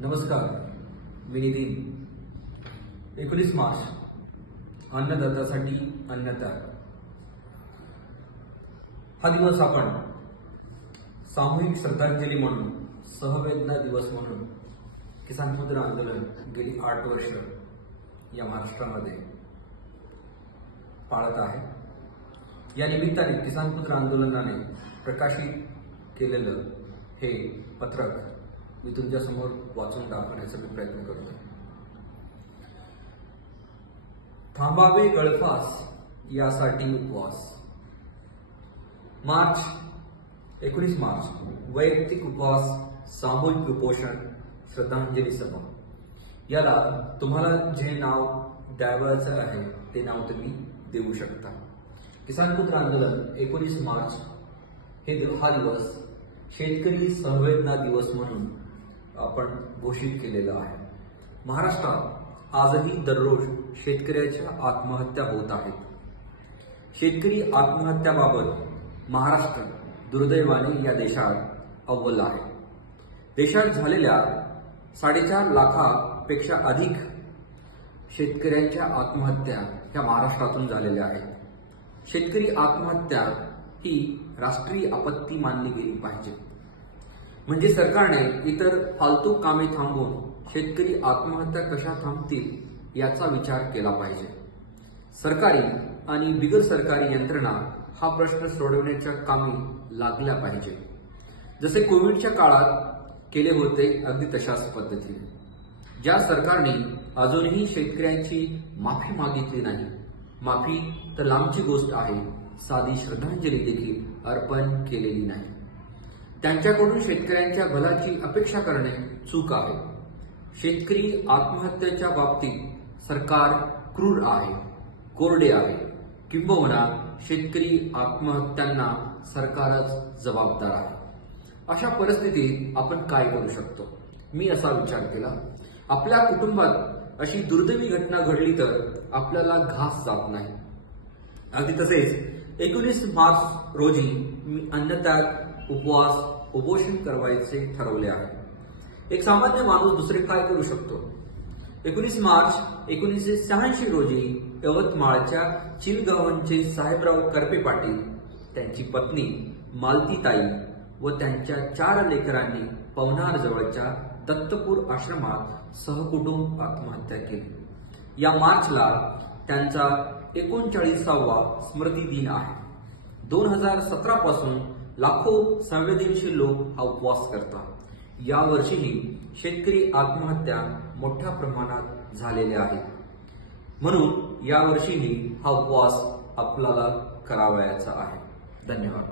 नमस्कार, मी नितीन। 19 मार्च अन्नदात्यासाठी अन्नत्याग हा दिवस आपण सामूहिक श्रद्धांजली म्हणून, सहवेदना दिवस म्हणून किसान पुत्र आंदोलन गेली 8 वर्ष या महाराष्ट्रामध्ये पाळत आहे। या निमित्ताने किसान पुत्र आंदोलनाने प्रकाशित केलेलं हे पत्रक मी तुमच्या समोर वाचून दाखवण्याचा मी प्रयत्न करतो। थांबावे गळफास यासाठी उपवास। 19 मार्च वैयक्तिक उपवास, सामूहिक उपोषण, श्रद्धांजली सभा। याला तुम्हाला जे नाव द्यावयाचं आहे ते नाव तुम्ही देऊ शकता। किसान पुत्र आंदोलन 19 मार्च हा दिवस शेतकरी संवेदना दिवस म्हणून आपण घोषित केलेला आहे। महाराष्ट्रात आजही दररोज शेतकऱ्याच्या आत्महत्या होत आहेत। शेतकरी आत्महत्याबाबत महाराष्ट्र दुर्दैवाने या देशात अव्वल आहे। देशात झालेल्या 4.5 लाखापेक्षा अधिक शेतकऱ्यांच्या आत्महत्या ह्या महाराष्ट्रातून झालेल्या आहेत। शेतकरी आत्महत्या ही राष्ट्रीय आपत्ती मानली गेली पाहिजे। म्हणजे सरकारने इतर फालतू कामे थांबवून शेतकरी आत्महत्या कशा थांबतील याचा विचार केला पाहिजे। सरकारी आणि बिगर सरकारी यंत्रणा हा प्रश्न सोडवण्याच्या कामी लागल्या पाहिजे। जसे कोविडच्या काळात केले होते अगदी तशाच पद्धतीने। ज्या सरकारने अजूनही शेतकऱ्यांची माफी मागितली नाही, माफी तर लांबची गोष्ट आहे, साधी श्रद्धांजली देखील अर्पण केलेली नाही। त्यांच्याकडून शेतकऱ्यांच्या भल्याची अपेक्षा करणे चूक आहे। शेतकरी आत्महत्येच्या बाबतीत सरकार क्रूर आहे, कोरडे आहे, किंबहुना शेतकरी आत्महत्यांना सरकारच जबाबदार आहे। अशा परिस्थितीत आपण काय करू शकतो? मी असा विचार केला, आपल्या कुटुंबात अशी दुर्दैवी घटना घडली तर आपल्याला घास जात नाही। अगदी तसेच 19 मार्च रोजी मी अन्नत्याग, उपवास, उपोषण करवायचे ठरवले आहे। एक सामान्य माणूस दुसरे काय करू शकतो? 19 मार्च 1986 रोजी यवतमाळच्या चिलगावचे साहेबराव करपे पाटील, त्यांची पत्नी मालतीताई व त्यांच्या 4 लेकरांनी पवनार जवळच्या दत्तपूर आश्रमात सहकुटुंब आत्महत्या केली। या मार्चला त्यांचा 39वा स्मृती दिन आहे। 2017 पासून लाखो संवेदनशील लोक हा उपवास करतात। या वर्षीही शेतकरी आत्महत्या मोठ्या प्रमाणात झालेल्या आहेत। म्हणून या वर्षीही हा उपवास आपल्याला करावयाचा आहे। धन्यवाद।